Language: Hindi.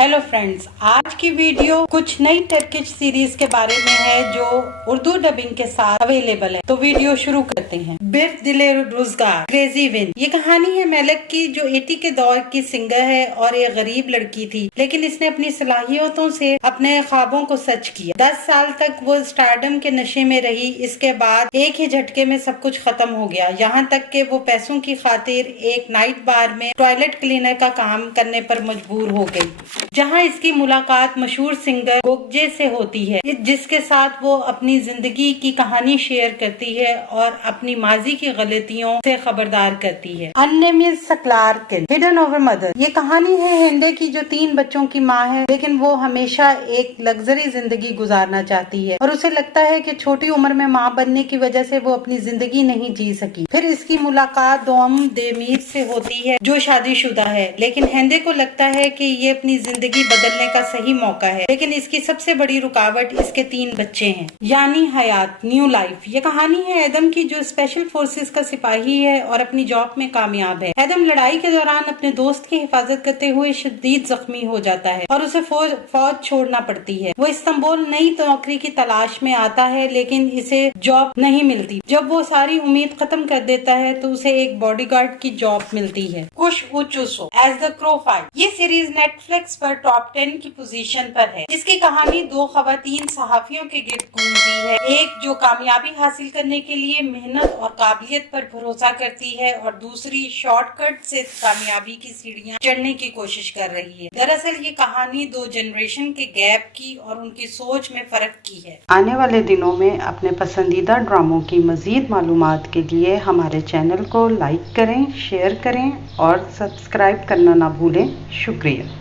हेलो फ्रेंड्स, आज की वीडियो कुछ नई टर्किश सीरीज के बारे में है जो उर्दू डबिंग के साथ अवेलेबल है। तो वीडियो शुरू करते हैं। बिर दिले रोजगार, क्रेजी विन। ये कहानी है मेलक की, जो 80 के दौर की सिंगर है और एक गरीब लड़की थी, लेकिन इसने अपनी सलाहियतों से अपने ख्वाबों को सच किया। 10 साल तक वो स्टारडम के नशे में रही। इसके बाद एक ही झटके में सब कुछ खत्म हो गया, यहाँ तक कि वो पैसों की खातिर एक नाइट बार में टॉयलेट क्लीनर का काम करने पर मजबूर हो गई, जहां इसकी मुलाकात मशहूर सिंगर गोगजे से होती है, जिसके साथ वो अपनी जिंदगी की कहानी शेयर करती है और अपनी माजी की गलतियों से खबरदार करती है। अननेम्ड सक्लार्किन, हिडन ओवर मदर। ये कहानी है हिंदे की, जो 3 बच्चों की माँ है, लेकिन वो हमेशा एक लग्जरी जिंदगी गुजारना चाहती है और उसे लगता है कि छोटी उम्र में माँ बनने की वजह से वो अपनी जिंदगी नहीं जी सकी। फिर इसकी मुलाकात दोम देमीर से होती है, जो शादीशुदा है, लेकिन हिंदे को लगता है कि ये अपनी जिंदगी बदलने का सही मौका है, लेकिन इसकी सबसे बड़ी रुकावट इसके 3 बच्चे हैं, यानी हयात, न्यू लाइफ। ये कहानी है एडम की, जो स्पेशल फोर्सेस का सिपाही है और अपनी जॉब में कामयाब है। एडम लड़ाई के दौरान अपने दोस्त की हिफाजत करते हुए शदीद जख्मी हो जाता है और उसे फौज छोड़ना पड़ती है। वो इस्तांबुल नई नौकरी की तलाश में आता है, लेकिन इसे जॉब नहीं मिलती। जब वो सारी उम्मीद खत्म कर देता है तो उसे एक बॉडीगार्ड की जॉब मिलती है। कुश उचुसो, एज द क्रो फ्लाई। ये सीरीज नेटफ्लिक्स पर टॉप 10 की पोजीशन पर है। इसकी कहानी 2 खवातीन सहाफियों के गिर्द घूमती है, एक जो कामयाबी हासिल करने के लिए मेहनत और काबिलियत पर भरोसा करती है और दूसरी शॉर्टकट से कामयाबी की सीढ़ियां चढ़ने की कोशिश कर रही है। दरअसल ये कहानी 2 जनरेशन के गैप की और उनकी सोच में फर्क की है। आने वाले दिनों में अपने पसंदीदा ड्रामों की मजीद मालूमात के लिए हमारे चैनल को लाइक करें, शेयर करें और सब्सक्राइब करना ना भूलें। शुक्रिया।